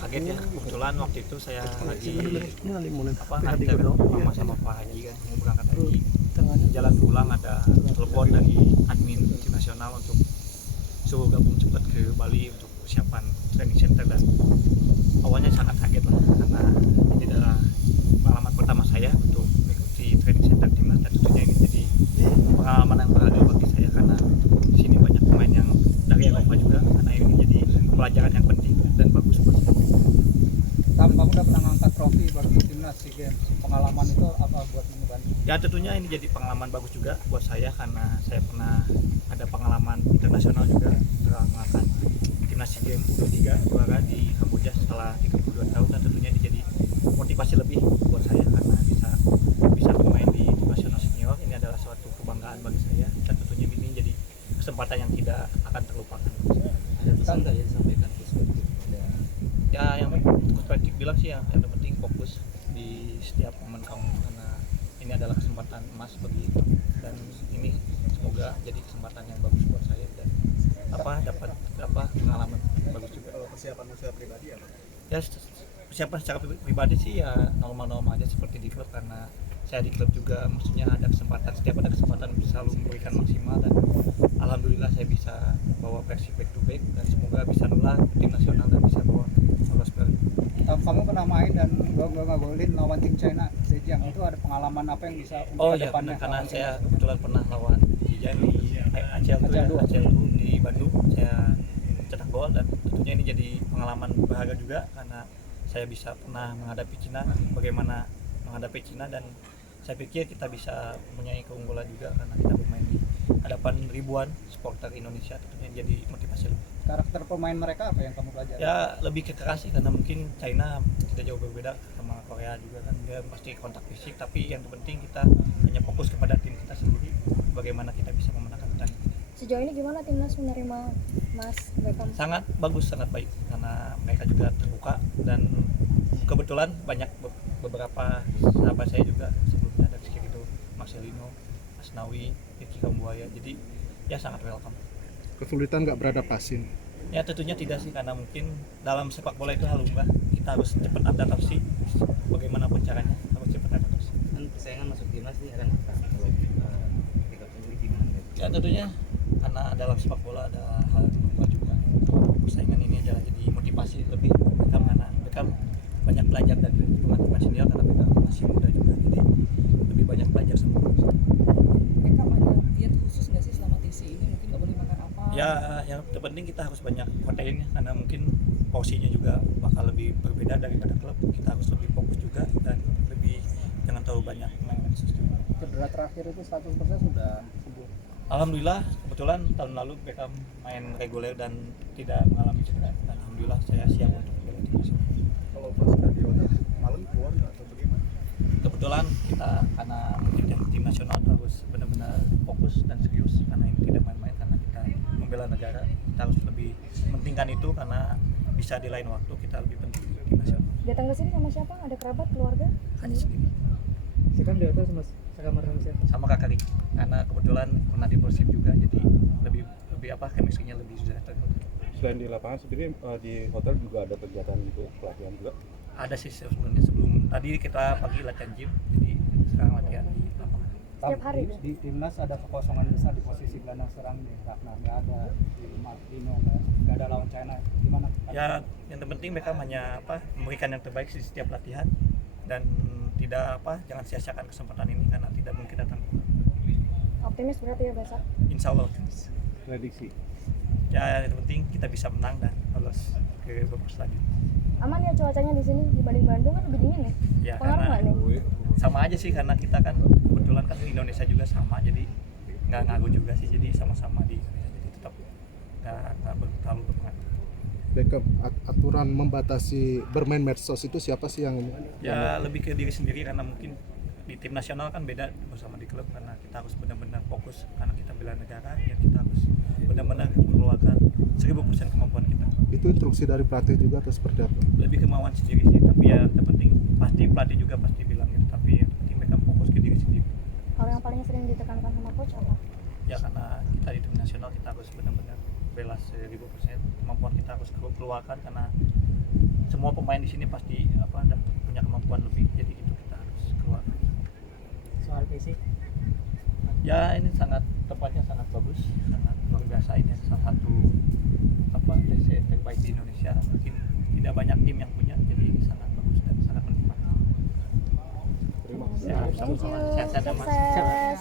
kaget ya, kebetulan waktu itu saya lagi nanti mama sama Pak Haji kan mau berangkat haji. Jalan pulang ada telepon dari admin tim nasional untuk suruh gabung cepat ke Bali untuk persiapan training center, dan awalnya sangat kaget lah karena ini adalah pengalaman pertama saya untuk mengikuti training center timnas, dan tentunya ini jadi pengalaman yang berharga bagi saya karena di sini banyak pemain yang dari Eropa juga, karena ini jadi pelajaran yang penting dan bagus buat saya. Kamu udah pernah ngangkat trofi baru timnas SEA Games. Pengalaman itu apa buat membantu? Ya tentunya ini jadi pengalaman bagus juga buat saya karena saya pernah ada pengalaman internasional juga setelah mengangkat timnas SEA Games U23 juara di Kamboja setelah 32 tahun, dan tentunya ini jadi motivasi lebih buat saya karena bisa bermain di tim nasional senior. Ini adalah suatu kebanggaan bagi saya, dan tentunya ini jadi kesempatan yang tidak akan terlupakan. Ada pesan nggak ya disampaikan perspektif? Ya yang perspektif bilang sih yang penting fokus di setiap momen kamu, karena ini adalah kesempatan emas bagi kamu, dan ini semoga jadi kesempatan yang bagus buat saya dan dapat pengalaman bagus juga. Kalau persiapan usaha pribadi apa? Ya persiapan secara pribadi sih ya normal-normal aja seperti di klub, karena saya di klub juga maksudnya setiap ada kesempatan selalu memberikan maksimal, dan alhamdulillah saya bisa bawa Persib back to back, dan semoga bisa nular ke tim nasional dan bisa bawa lolos ke. Kamu pernah main dan ngegolin lawan tim China Zhejiang, itu ada pengalaman apa yang bisa Oh ke iya depannya? benar, karena saya kebetulan pernah lawan Zhejiang di ACL2 di Bandung, saya cetak gol, dan tentunya ini jadi pengalaman berharga juga karena saya bisa pernah menghadapi Cina, bagaimana menghadapi Cina, dan saya pikir kita bisa mempunyai keunggulan juga karena kita bermain di hadapan ribuan supporter Indonesia, tentunya jadi motivasi lebih. Karakter pemain mereka apa yang kamu pelajari? Ya lebih ke keras sih, karena mungkin China tidak jauh berbeda sama Korea juga kan, dia pasti kontak fisik, tapi yang terpenting kita hanya fokus kepada tim kita sendiri, bagaimana kita bisa memenangkan pertandingan. Sejauh ini gimana timnas menerima Mas Beckham? Sangat bagus, sangat baik, karena mereka juga terbuka, dan kebetulan banyak beberapa sahabat saya juga sebelumnya dari sekitar Marcelino, Asnawi, Ricky Kambuaya, jadi ya sangat welcome. Kesulitan nggak beradaptasi? Ya tentunya tidak sih, karena mungkin dalam sepak bola itu hal lumrah, kita harus cepat adaptasi, bagaimanapun caranya harus cepat adaptasi. Kan persaingan masuk timnas nih akan kalau pick up sendiri gimana? Ya tentunya karena dalam sepak bola ada hal lumrah juga, persaingan ini adalah jadi motivasi lebih Beckham, karena Beckham banyak belajar dari pemain senior, karena Beckham masih muda juga, jadi lebih banyak belajar sama Beckham ada diet khusus nggak sih selama TC ini? Mungkin nggak boleh makan apa? ya. Yang terpenting kita harus banyak proteinnya, karena mungkin porsinya juga bakal lebih berbeda daripada klub. Kita harus lebih fokus juga dan lebih jangan terlalu banyak main sistem. Cedera terakhir itu 100% sudah sembuh. Alhamdulillah kebetulan tahun lalu Beckham main reguler dan tidak mengalami cedera, dan alhamdulillah saya siap untuk membela tim nasional. Kalau pas di hotel malam keluar nggak atau bagaimana? Kebetulan kita karena mungkin tim nasional harus benar-benar fokus dan serius, karena ini tidak main-main, karena kita membela negara, kita harus lebih mementingkan itu, karena bisa di lain waktu kita lebih penting tim nasional. Datang ke sini sama siapa? Ada kerabat, keluarga? Hanya sendiri Sih kan di hotel sekamar sama siapa? sama kakak Ricky, karena kebetulan pernah di Persib juga, jadi lebih chemistry-nya lebih sudah terbentuk. Selain di lapangan sendiri di hotel juga ada kegiatan gitu, pelatihan juga? Ada sih sebelumnya, sebelum tadi kita pagi latihan gym, jadi sekarang latihan di lapangan. Setiap hari? Di timnas ada kekosongan besar di posisi gelandang serang nih, Ragnar nggak ada, di Martino nggak ada lawan China, gimana? Ya yang terpenting mereka hanya memberikan yang terbaik di setiap latihan, dan tidak jangan sia-siakan kesempatan ini karena tidak mungkin datang. Optimis berarti ya besok? Insya Allah optimis. Prediksi? Ya yang penting kita bisa menang dan lolos ke babak selanjutnya. Aman ya cuacanya di sini dibanding Bandung kan lebih dingin ya? Ya Pengaruh nggak karena nih? sama aja sih, karena kita kan kebetulan kan di Indonesia juga sama, jadi nggak ngaruh juga sih, jadi sama-sama di Indonesia, jadi tetap nggak terlalu berpengaruh. Beckham, aturan membatasi bermain medsos itu siapa sih yang Ya lebih ke diri sendiri, karena mungkin di tim nasional kan beda bersama di klub, karena kita harus benar-benar fokus karena kita bela negara, ya kita harus benar-benar mengeluarkan 1000% kemampuan kita. itu instruksi dari pelatih juga atau seperti apa? Lebih kemauan sendiri sih, tapi ya yang penting pasti pelatih juga pasti bilang gitu, tapi yang penting mereka fokus ke diri sendiri. Kalau yang paling sering ditekankan sama coach apa? Ya karena kita di tim nasional kita harus benar-benar bela 1000%, kemampuan kita harus keluarkan, karena semua pemain di sini pasti dan punya kemampuan lebih, jadi itu kita harus keluar. Soal fisik Ya ini tempatnya sangat bagus, sangat luar biasa. Ini salah satu TC terbaik di Indonesia, mungkin tidak banyak tim yang punya, jadi ini sangat bagus dan sangat menikmati. Terima kasih. Ya, sama-sama. Sehat-sehat ya, Mas. Sukses.